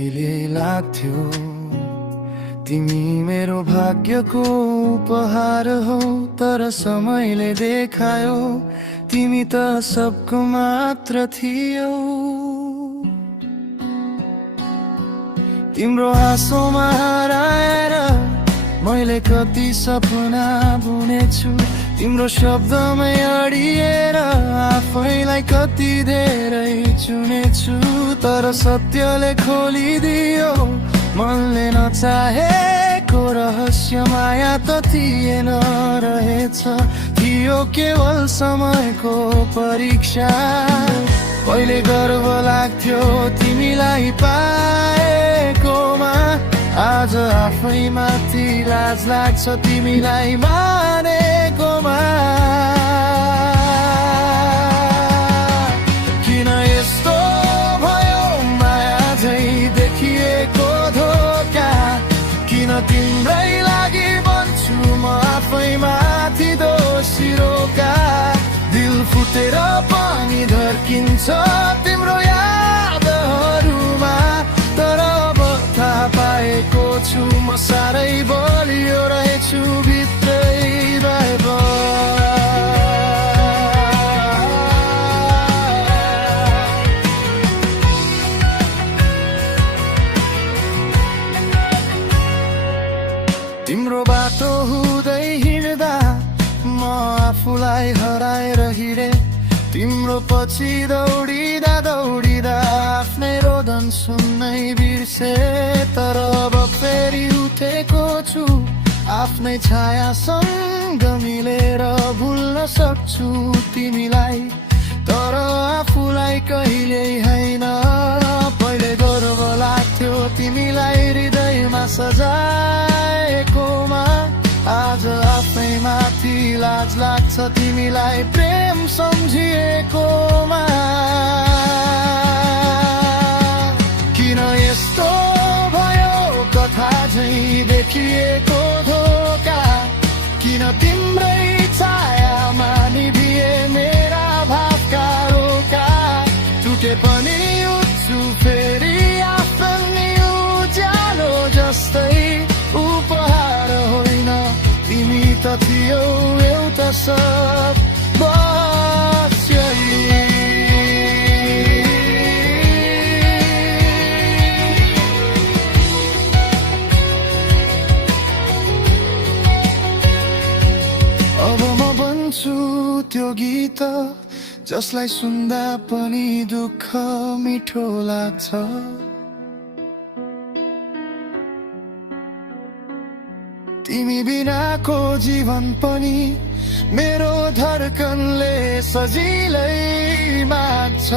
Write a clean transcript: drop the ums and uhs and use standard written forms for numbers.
पहिले लाग्थ्यो तिमी मेरो भाग्यको उपहार हौ, तर समयले देखायो तिमी त सबको मात्र थियौ। तिम्रो आँसोमा हराएर मैले कति सपना बुनेछु, तिम्रो शब्दमै अडिएर आफैलाई कति धेरै चुनेछु। तर सत्यले खोलिदियो मनले नचाहेको रहस्य, माया त थिएन रहेछ, थियो केवल समयको परीक्षा। पहिले गर्व लाग्थ्यो तिमीलाई पाएकोमा, आज आफैमाथि लाज लाग्छ तिमीलाई मानेकोमा। किन यस्तो भयो माया झै देखिएको धोका, किन तिम्रै लागि बन्छु म आफैमाथि दोषी रोका। दिल फुटेर पनि धर्किन्छ तिम्रो यादहरूमा, तर अब थाहा पाएको छु म साह्रै बलियो रहेछु भित्रै भए पो। तिम्रो बाटो हुँदै हिँड्दा म आफूलाई हराएर हिँडे, तिम्रो पछि दौडिँदा दौडिँदा आफ्नै रोदन सुन्नै बिर्से। तर अब फेरि उठेको छु आफ्नै छायासँग मिलेर भुल्न सक्छु तिमीलाई, तर आफूलाई कहिल्यै होइन। पहिले गर्व लाग्थ्यो तिमीलाई हृदयमा सजाएकोमा, आज आफैमाथि लाज लाग्छ तिमीलाई प्रेम सम्झिएकोमा। किन यस्तो भयो कथा झै देखिएको धोका, किन तिम्रै छायामा निभिए मेरा भावका रोका। टुटे पनि उठ्छु फेरि आफ्नै उज्यालो जस्तै, उपहार होइन तिमी त थियौ एउटा सब बस्यै। अब म बन्छु त्यो गीत जसलाई सुन्दा पनि दुःख मिठो लाग्छ। तिमी बिनाको जीवन पनि मेरो धड्कनले सजिलै माग्छ।